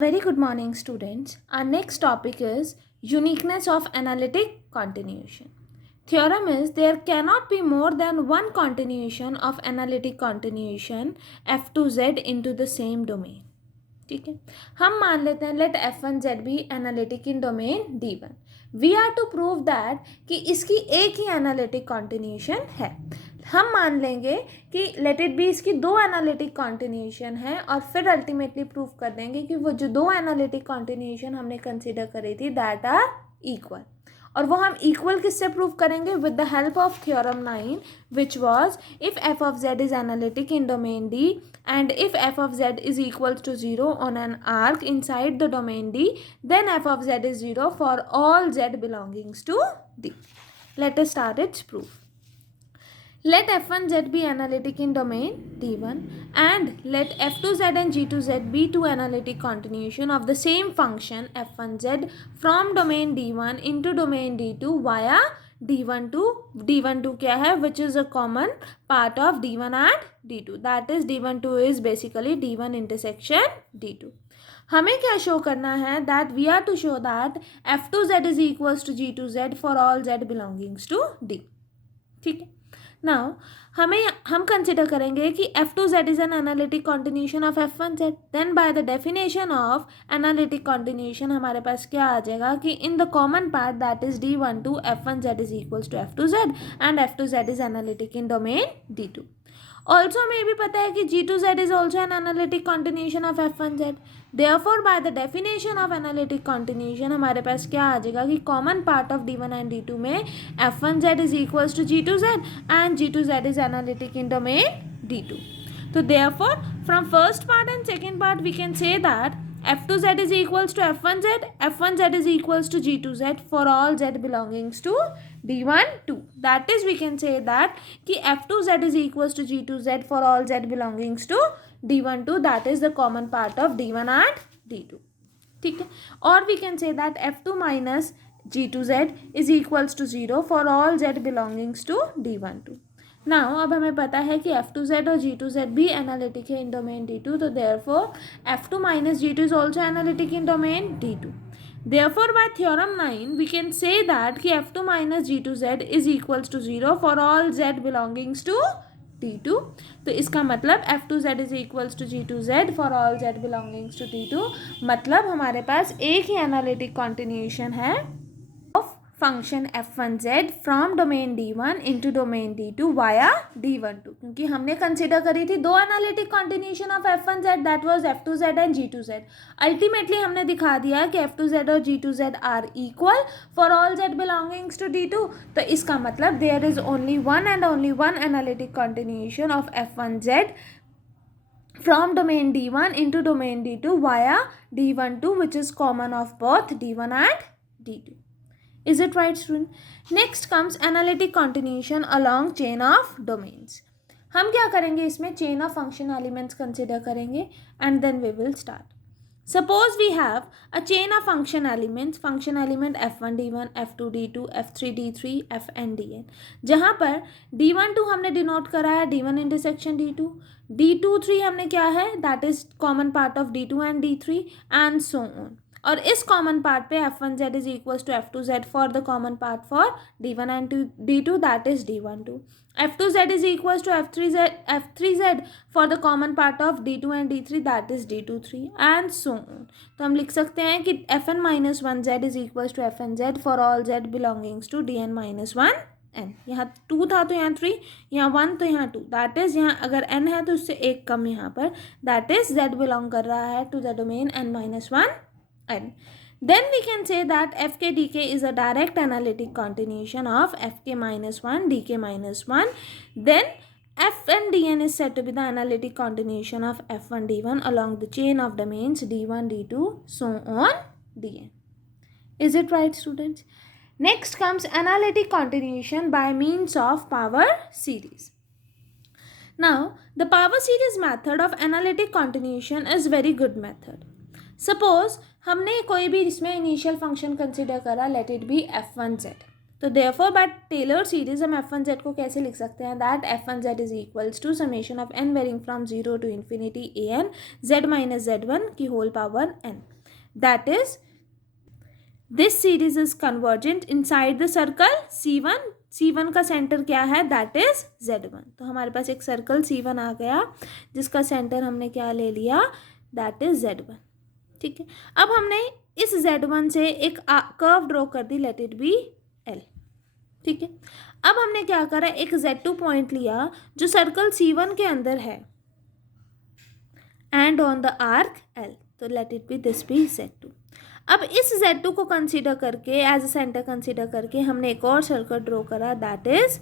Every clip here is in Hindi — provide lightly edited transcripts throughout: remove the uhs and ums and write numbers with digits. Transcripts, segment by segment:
Very good morning, students. Our next topic is uniqueness of analytic continuation. Theorem is there cannot be more than one continuation of analytic continuation f to z into the same domain. ठीक है, हम मान लेते हैं let f1z be analytic in domain d1. We are to prove that कि इसकी एक ही एनालिटिक कॉन्टिन्यूशन है. हम मान लेंगे कि लेट इट बी इसकी दो एनालिटिक कॉन्टिन्यूशन है और फिर अल्टीमेटली प्रूव कर देंगे कि वो जो दो एनालिटिक कॉन्टिन्यूशन हमने कंसिडर करी थी दैट आर इक्वल. और वो हम इक्वल किससे प्रूव करेंगे? With the help of theorem 9 which was if F of Z is analytic in domain D and if f of z is equal to 0 on an arc inside the domain D, then f of z is 0 for all z belongings to D. Let us start its proof. Let f1z be analytic in domain D1 and let f2z and g2z be two analytic continuation of the same function f1z from domain D1 into domain D2 via D12 क्या है? Which is a common part of D1 and D2. That is D12 is basically D1 intersection D2. हमें क्या शो करना है? That we are to show that f2z is equals to g2z for all z belongings to D. ठीक है. नाउ हम कंसिडर करेंगे कि f2z is an analytic continuation of f1z. Then by the definition of analytic continuation हमारे पास क्या आ जाएगा कि in the common part that is d12 f1z is equals to f2z and f2z is analytic in domain d2. Also हमें भी पता है कि g2z is also an analytic continuation of f1z. Therefore by the definition of analytic continuation हमारे पास क्या आ जाएगा कि common part of d1 and d2 में f1z is equals to g2z and g2z is analytic in domain d2. तो therefore from first part and second part we can say that f2z is equals to f1z, f1z is equals to g2z for all z belongings to d1 2. That is we can say that कि f2z is equals to g2z for all z belongings to d1 2. That is the common part of d1 and d2. ठीक है. और we can say that f2 minus g2z is equals to 0 for all z belongings to d1 2. Now अब हमें पता है कि f2z और g2z भी एनालिटिक है इन डोमेन d2. तो therefore f2 minus g2 is also analytic in domain d2. Therefore by theorem 9 we can say that कि f2 minus g2z is equals to 0 for all z belongings to d2. तो इसका मतलब f2z is equals to g2z for all z belongings to d2. मतलब हमारे पास एक ही एनालिटिक कॉन्टिन्यूशन है function f1z from domain d1 into domain d2 via d12. क्योंकि हमने कंसिडर करी थी दो analytic continuation of f1z that was f2z and g2z. Ultimately हमने दिखा दिया कि f2z और g2z are equal for all z belongings to d2. तो इसका मतलब there is only one and only one analytic continuation of f1z from domain d1 into domain d2 via d12 which is common of both d1 and d2. Is it right, student? Next comes analytic continuation along chain of domains. हम क्या करेंगे इसमें? chain of function elements consider करेंगे and then we will start. Suppose we have a chain of function elements, function element f1 d1, f2 d2, f3 d3, fn dn. जहाँ पर d12 हमने डिनोट करा है d1 intersection d2, d23 हमने क्या है that is common part of d2 and d3 and so on. और इस कॉमन पार्ट पे f1z is equals to f2z for the common part for d1 and d2 that is d12. f2z is equals to f3z for the common part of d2 and d3 that is d23 and so on. तो हम लिख सकते हैं कि fn minus 1z is equals to fnz for all z belongings to dn minus 1 n. यहाँ 2 था तो यहाँ 3, यहाँ 1 तो यहाँ 2. दैट इज यहाँ अगर n है तो उससे एक कम यहाँ पर. दैट इज z बिलोंग कर रहा है to the domain n minus 1 n. Then we can say that fk dk is a direct analytic continuation of fk minus 1 dk minus 1. Then fn dn is said to be the analytic continuation of f1 d1 along the chain of domains d1 d2 so on dn. Is it right, students? Next comes analytic continuation by means of power series. Now the power series method of analytic continuation is very good method. Suppose हमने कोई भी इसमें इनिशियल फंक्शन कंसिडर करा, लेट इट बी f1z. तो देयरफॉर बाय टेलर सीरीज हम f1z को कैसे लिख सकते हैं, that f1z is equals to summation of n varying from 0 to infinity an z minus z1 की whole power n, that is this series is convergent inside the circle c1. c1 का सेंटर क्या है, दैट इज z1. तो हमारे पास एक सर्कल c1 आ गया जिसका सेंटर हमने क्या ले लिया, दैट इज z1. ठीक है, अब हमने इस z1 से एक कर्व ड्रॉ कर दी, लेट इट बी l. ठीक है, अब हमने क्या करा, एक z2 पॉइंट लिया जो सर्कल c1 के अंदर है and on the arc l, तो let it be this be z2. अब इस z2 को कंसीडर करके एज अ सेंटर कंसीडर करके हमने एक और सर्कल ड्रॉ करा, दैट इज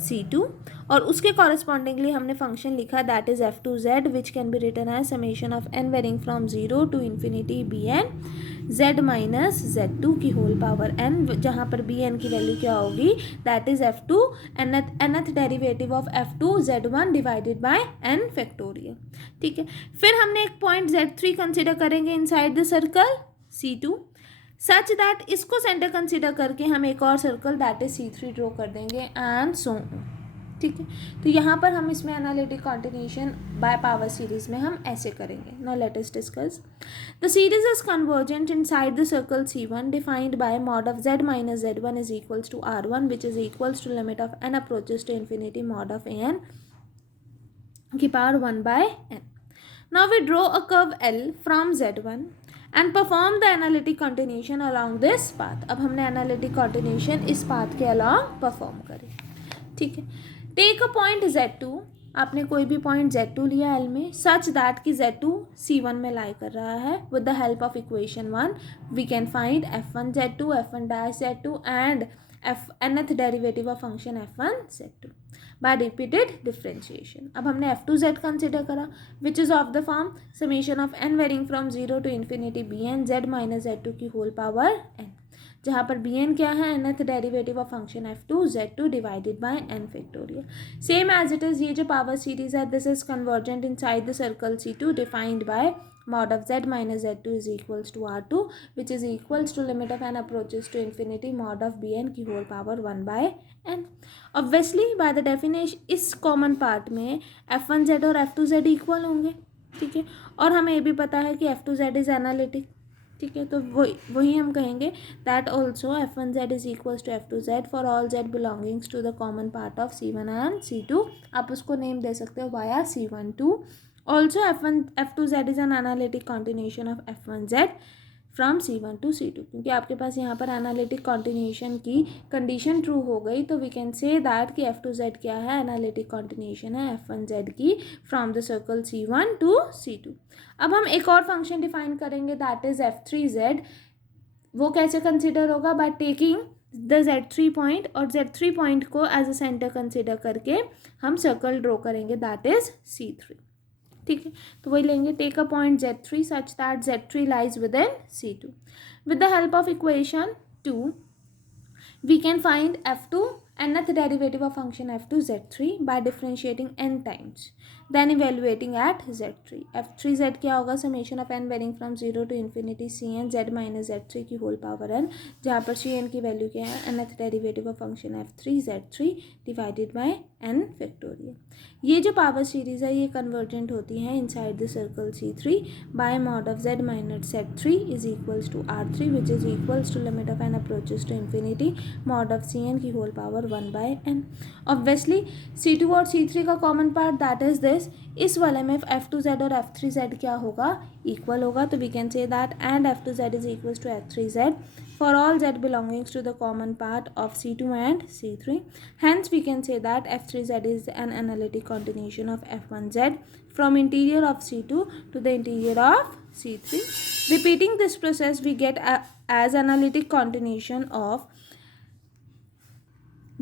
c2, और उसके कॉरेस्पॉन्डिंगली हमने फंक्शन लिखा that is f2z which can be written as summation of n varying from 0 to infinity bn z minus z2 की होल पावर n, जहाँ पर bn की वैल्यू क्या होगी, that is f2 nth derivative of f2 z1 divided by n factorial. ठीक है, फिर हमने एक पॉइंट z3 कंसिडर करेंगे inside the circle c2 such that इसको सेंटर कंसिडर करके हम एक और circle that is c3 draw कर देंगे एंड सो ऑन. ठीक है, तो यहाँ पर हम इसमें analytic continuation by power series में हम ऐसे करेंगे. Now let us discuss. The series is convergent inside the circle c1 defined by mod of z minus z1 is equals to r1 which is equals to limit of n approaches to infinity mod of an की power 1 by n. Now we draw a curve L from Z1 and perform the analytic continuation along this path. अब हमने analytic continuation इस path के along perform करी. ठीक है, take a point Z2. आपने कोई भी point Z2 लिया L में such that कि Z2 C1 में lie कर रहा है. With the help of equation 1 we can find f1 Z2, f1 dash Z2 and nth derivative of function f1 z2 by repeated differentiation. अब हमने f2z कंसिडर करा which is of the form summation of n varying from 0 to infinity bn z minus z2 की होल पावर n, जहाँ पर bn क्या है, nth derivative of function f2 z2 divided by n factorial. Same as it is ये जो पावर सीरीज है this is convergent inside the circle c2 defined by mod of z minus z2 is equals to r2 which is equals to limit of n approaches to infinity mod of bn की whole power 1 by n. Obviously by the definition इस common part में f1z और f2z equal होंगे. ठीक है, और हमें ये भी पता है कि f2z is analytic. ठीक है, तो वही हम कहेंगे that also f1z is equals to f2z for all z belongings to the common part of c1 and c2. आप उसको नेम दे सकते हो via c12. Also f2z is an analytic continuation of f1z from c1 to c2. क्योंकि आपके पास यहाँ पर एनालिटिक कॉन्टिन्यूशन की कंडीशन ट्रू हो गई तो वी कैन से दैट कि f2z क्या है, एनालिटिक कॉन्टिन्यूशन है f1z की from the circle c1 to c2. अब हम एक और फंक्शन डिफाइन करेंगे दैट इज f3z. वो कैसे कंसिडर होगा, by taking the z3 point और z3 पॉइंट को एज अ सेंटर कंसिडर करके हम सर्कल ड्रॉ करेंगे दैट इज c3. ठीक है, तो वही लेंगे take a point z3 such that z3 lies within c2. With the help of equation 2 we can find f2 nth derivative of function f2 z3 by differentiating n times then evaluating at z3. f3z क्या होगा, summation of n varying from 0 to infinity cn z minus z3 की होल पावर n, जहाँ पर cn की वैल्यू क्या है, nth derivative of function f3 z3 divided by n factorial. ये जो पावर सीरीज है ये कन्वर्जेंट होती है inside the circle c3 by mod of z minus z3 is equals to r3 which is equals to limit of n approaches to infinity mod of cn की whole power 1 by n. Obviously c2 और c3 का common part that is this. इस वाले में f2z और f3z क्या होगा, इक्वल होगा. तो we can say that and f2z is equals to f3z for all z belongings to the common part of c2 and c3. Hence we can say that f3z is an analytic continuation of f1z from interior of c2 to the interior of c3. Repeating this process we get as analytic continuation of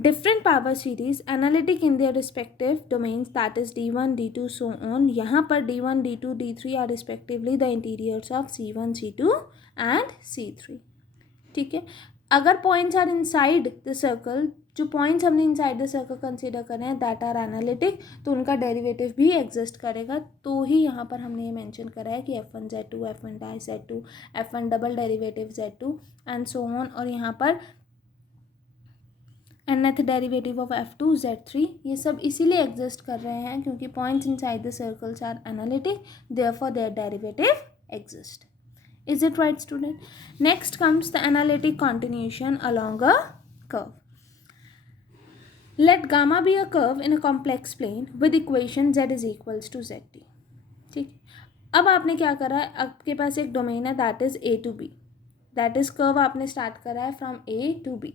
different power series analytic in their respective domains that is d1 d2 so on. यहाँ पर d1 d2 d3 are respectively the interiors of c1 c2 and c3. ठीक है, अगर points are inside the circle, जो पॉइंट्स हमने इनसाइड द सर्कल कंसीडर कर रहे हैं दैट आर एनालिटिक, तो उनका डेरिवेटिव भी एग्जिस्ट करेगा. तो ही यहाँ पर हमने ये मेंशन करा है कि f1 z2 f1 dash z2 f1 double derivative z2 and so on. और यहाँ पर nth derivative of f2 z3, ये सब इसीलिए एग्जिस्ट कर रहे हैं क्योंकि points inside the circles are analytic, therefore their derivative exist. Is it right, student? Next comes the analytic continuation along a curve. Let gamma be a curve in a complex plane with equation z is equals to zt. ठीक. अब आपने क्या करा है, आपके पास एक डोमेन है that is a to b, that is curve आपने स्टार्ट करा है फ्रॉम a to b.